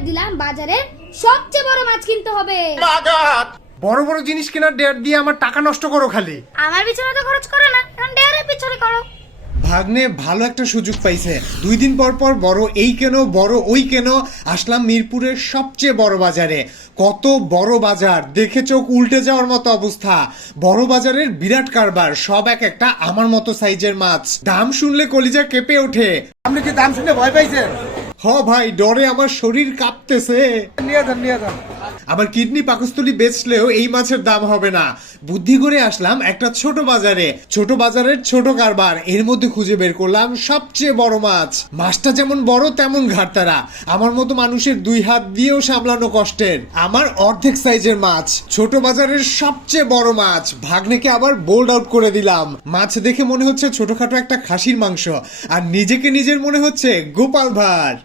Dare দিলাম বাজারের সবচেয়ে বড় মাছ কিনতে হবে। বড় বড় জিনিস কেনার ডেট দিয়ে আমার টাকা নষ্ট করো খালি। আমার পিছনে তো খরচ করো না এখন ডেয়ারের পিছনে করো। ভাগ্নে ভালো একটা সুযোগ পাইছে। দুই দিন পর পর বড় এই কেন বড় ওই কেন আসলাম মিরপুরের সবচেয়ে বড় বাজারে। কত বড় বাজার দেখে চোখ উল্টে যাওয়ার মতো অবস্থা। বড় বাজারের বিরাট কারবার সব এক একটা আমার মতো সাইজের মাছ। দাম শুনলে কলিজা কেঁপে ওঠে। আপনি কি দাম শুনে ভয় পাইছেন? হ ভাই ডরে আমার শরীর কাঁপতেছে। নিয়ে যান নিয়ে যান। আবার কিডনি পাকস্থলী বেচলেও এই মাছের দাম হবে না। বুদ্ধি করে আসলাম একটা ছোট বাজারে। ছোট বাজারের ছোট কারবার। এর মধ্যে খুঁজে বের করলাম সবচেয়ে বড় মাছ। মাছটা যেমন বড় তেমন ঘাটতারা আমার মতো মানুষের দুই হাত দিয়েও সামলানো কষ্টের। আমার অর্ধেক সাইজের মাছ। ছোট বাজারের সবচেয়ে বড় মাছ। ভাগ্নেকে আবার বোল্ড আউট করে দিলাম। মাছ দেখে মনে হচ্ছে ছোটখাটো একটা খাসির মাংস। আর নিজেকে নিজের মনে হচ্ছে গোপাল ভাঁড়।